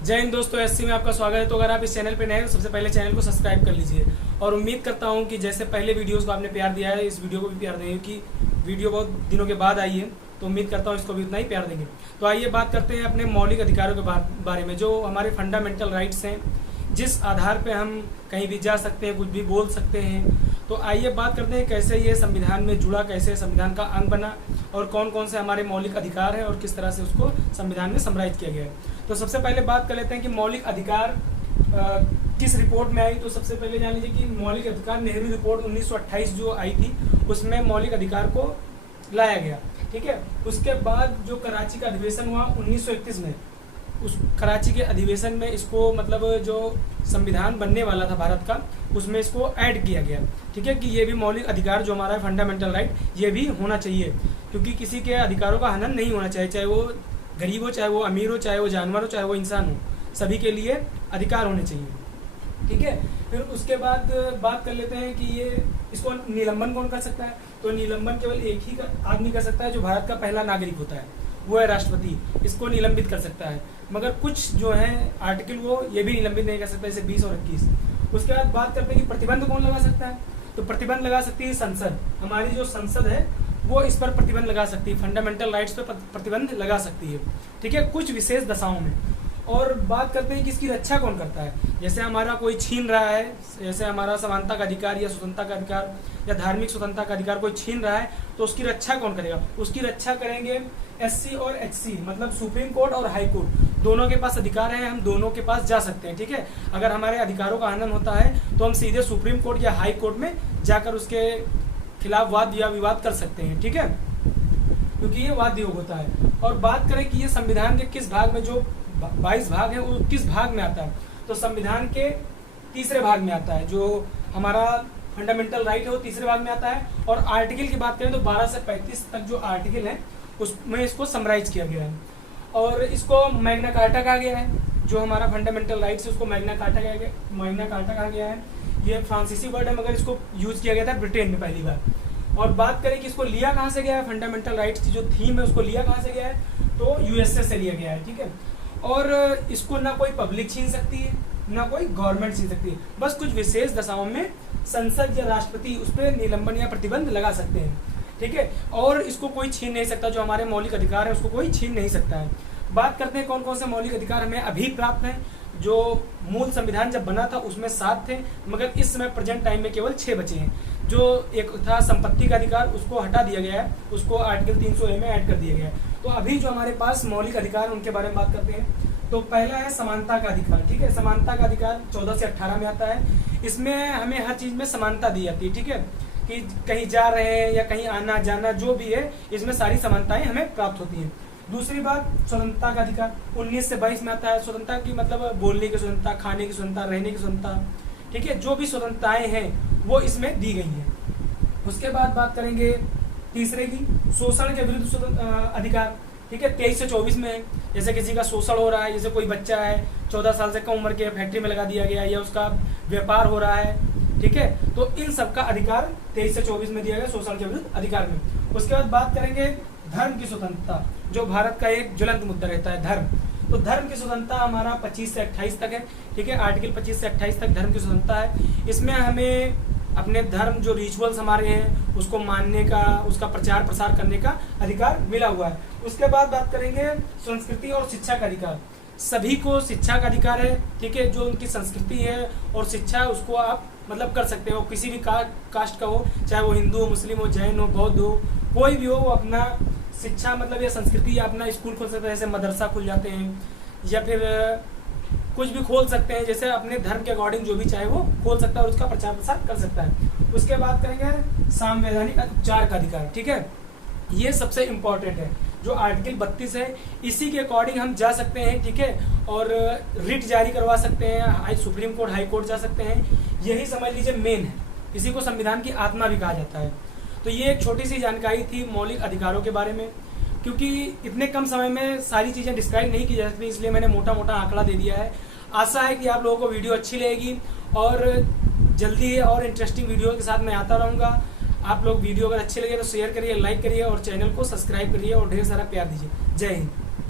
जय हिंद दोस्तों, एससी में आपका स्वागत है। तो अगर आप इस चैनल पे नए हैं तो सबसे पहले चैनल को सब्सक्राइब कर लीजिए और उम्मीद करता हूं कि जैसे पहले वीडियोस को आपने प्यार दिया है, इस वीडियो को भी प्यार देंगे कि वीडियो बहुत दिनों के बाद आई है, तो उम्मीद करता हूं इसको भी उतना ही प्यार देंगे। तो आइए बात करते हैं अपने मौलिक अधिकारों के बारे में, जो हमारे फंडामेंटल राइट्स हैं, जिस आधार पे हम कहीं भी जा सकते हैं, कुछ भी बोल सकते हैं। तो आइए बात करते हैं कैसे ये संविधान में जुड़ा, कैसे संविधान का अंग बना और कौन कौन से हमारे मौलिक अधिकार हैं और किस तरह से उसको संविधान में समराइज किया गया है। तो सबसे पहले बात कर लेते हैं कि मौलिक अधिकार किस रिपोर्ट में आई। तो सबसे पहले जान लीजिए कि मौलिक अधिकार नेहरू रिपोर्ट 1928 जो आई थी, उसमें मौलिक अधिकार को लाया गया। ठीक है, उसके बाद जो कराची का अधिवेशन हुआ 1931 में, उस कराची के अधिवेशन में इसको मतलब जो संविधान बनने वाला था भारत का, उसमें इसको ऐड किया गया। ठीक है, कि ये भी मौलिक अधिकार जो हमारा फंडामेंटल राइट, ये भी होना चाहिए, क्योंकि किसी के अधिकारों का हनन नहीं होना चाहिए, चाहे वो गरीब हो, चाहे वो अमीर हो, चाहे वो जानवर हो, चाहे वो इंसान हो, सभी के लिए अधिकार होने चाहिए। ठीक है, फिर उसके बाद बात कर लेते हैं कि ये इसको निलंबन कौन कर सकता है। तो निलंबन केवल एक ही आदमी कर सकता है, जो भारत का पहला नागरिक होता है, वो है राष्ट्रपति। इसको निलंबित कर सकता है, मगर कुछ जो है आर्टिकल वो ये भी निलंबित नहीं कर सकता, जैसे 20 और 21। उसके बाद बात करते हैं कि प्रतिबंध कौन लगा सकता है। तो प्रतिबंध लगा सकती है संसद, हमारी जो संसद है वो इस पर प्रतिबंध लगा सकती है, फंडामेंटल राइट्स पर प्रतिबंध लगा सकती है। ठीक है, कुछ विशेष दशाओं में। और बात करते हैं कि इसकी रक्षा कौन करता है। जैसे हमारा कोई छीन रहा है, जैसे हमारा समानता का अधिकार या स्वतंत्रता का अधिकार या धार्मिक स्वतंत्रता का अधिकार कोई छीन रहा है, तो उसकी रक्षा कौन करेगा। उसकी रक्षा करेंगे एससी और एचसी, मतलब सुप्रीम कोर्ट और हाई कोर्ट, दोनों के पास अधिकार है, हम दोनों के पास जा सकते हैं। ठीक है, अगर हमारे अधिकारों का हनन होता है तो हम सीधे सुप्रीम कोर्ट या हाई कोर्ट में जाकर उसके खिलाफ वाद या विवाद कर सकते हैं। ठीक है, क्योंकि ये वाद योग होता है। और बात करें कि ये संविधान के किस भाग में, जो 22 भाग है, वो किस भाग में आता है। तो संविधान के तीसरे भाग में आता है, जो हमारा फंडामेंटल राइट है वो तीसरे भाग में आता है। और आर्टिकल की बात करें तो 12 से 35 तक जो आर्टिकल है उसमें इसको समराइज किया गया है। और इसको मैग्ना कार्टा कहा गया है, जो हमारा फंडामेंटल राइट्स है उसको मैग्ना कार्टा कहा गया है। ये फ्रांसीसी वर्ड है, मगर इसको यूज किया गया था ब्रिटेन में पहली बार। और बात करें कि इसको लिया कहाँ से गया है, फंडामेंटल राइट्स की जो थीम है उसको लिया कहाँ से गया है, तो यूएसए से लिया गया है। ठीक है, और इसको ना कोई पब्लिक छीन सकती है, ना कोई गवर्नमेंट छीन सकती है, बस कुछ विशेष दशाओं में संसद या राष्ट्रपति उस पर निलंबन या प्रतिबंध लगा सकते हैं। ठीक है, और इसको कोई छीन नहीं सकता, जो हमारे मौलिक अधिकार है उसको कोई छीन नहीं सकता है। बात करते हैं कौन कौन से मौलिक अधिकार हमें अभी प्राप्त हैं। जो मूल संविधान जब बना था उसमें 7 थे, मगर इस समय प्रेजेंट टाइम में केवल 6 बचे हैं। जो एक था संपत्ति का अधिकार, उसको हटा दिया गया है, उसको आर्टिकल 300A में ऐड कर दिया गया है। तो अभी जो हमारे पास मौलिक अधिकार उनके बारे में बात करते हैं। तो पहला है समानता का अधिकार। ठीक है, समानता का अधिकार 14 से 18 में आता है। इसमें हमें हर चीज में समानता दी जाती है। ठीक है, कि कहीं जा रहे हैं या कहीं आना जाना जो भी है, इसमें सारी समानताएं हमें प्राप्त होती हैं। दूसरी बात, स्वतंत्रता का अधिकार 19 से 22 में आता है। स्वतंत्रता की मतलब बोलने की स्वतंत्रता, खाने की स्वतंत्रता, रहने की स्वतंत्रता। ठीक है, जो भी स्वतंत्रताएं हैं वो इसमें दी गई हैं। उसके बाद बात करेंगे तीसरे की, शोषण के विरुद्ध अधिकार। ठीक है, 23 से 24 में, जैसे किसी का शोषण हो रहा है, जैसे कोई बच्चा है 14 साल से कम उम्र के, फैक्ट्री में लगा दिया गया या उसका व्यापार हो रहा है। ठीक है, तो इन सब का अधिकार 23 से 24 में दिया गया शोषण के विरुद्ध अधिकार में। उसके बाद बात करेंगे धर्म की स्वतंत्रता, जो भारत का एक ज्वलंत मुद्दा रहता है, धर्म। तो धर्म की स्वतंत्रता हमारा 25 से 28 तक है। ठीक है, आर्टिकल 25 से 28 तक धर्म की स्वतंत्रता है। इसमें हमें अपने धर्म जो रिचुअल्स हमारे हैं उसको मानने का, उसका प्रचार प्रसार करने का अधिकार मिला हुआ है। उसके बाद बात करेंगे संस्कृति और शिक्षा का अधिकार। सभी को शिक्षा का अधिकार है। ठीक है, जो उनकी संस्कृति है और शिक्षा, उसको आप मतलब कर सकते हो, किसी भी कास्ट का हो, चाहे वो हिंदू हो, मुस्लिम हो, जैन हो, बौद्ध हो, कोई भी हो, वो अपना शिक्षा मतलब या संस्कृति या अपना स्कूल खोल सकते हैं, जैसे मदरसा खुल जाते हैं, या फिर कुछ भी खोल सकते हैं, जैसे अपने धर्म के अकॉर्डिंग जो भी चाहे वो खोल सकता है और उसका प्रचार प्रसार कर सकता है। उसके बाद करेंगे संवैधानिक उपचार का अधिकार। ठीक है, ये सबसे इम्पोर्टेंट है, जो आर्टिकल 32 है, इसी के अकॉर्डिंग हम जा सकते हैं। ठीक है, और रिट जारी करवा सकते हैं, सुप्रीम कोर्ट, हाई कोर्ट जा सकते हैं। यही समझ लीजिए मेन है, इसी को संविधान की आत्मा भी कहा जाता है। तो ये एक छोटी सी जानकारी थी मौलिक अधिकारों के बारे में, क्योंकि इतने कम समय में सारी चीज़ें डिस्क्राइब नहीं की जा सकती, इसलिए मैंने मोटा मोटा आंकड़ा दे दिया है। आशा है कि आप लोगों को वीडियो अच्छी लगेगी और जल्दी और इंटरेस्टिंग वीडियो के साथ मैं आता रहूँगा। आप लोग वीडियो अगर अच्छे लगे तो शेयर करिए, लाइक करिए और चैनल को सब्सक्राइब करिए और ढेर सारा प्यार दीजिए। जय हिंद।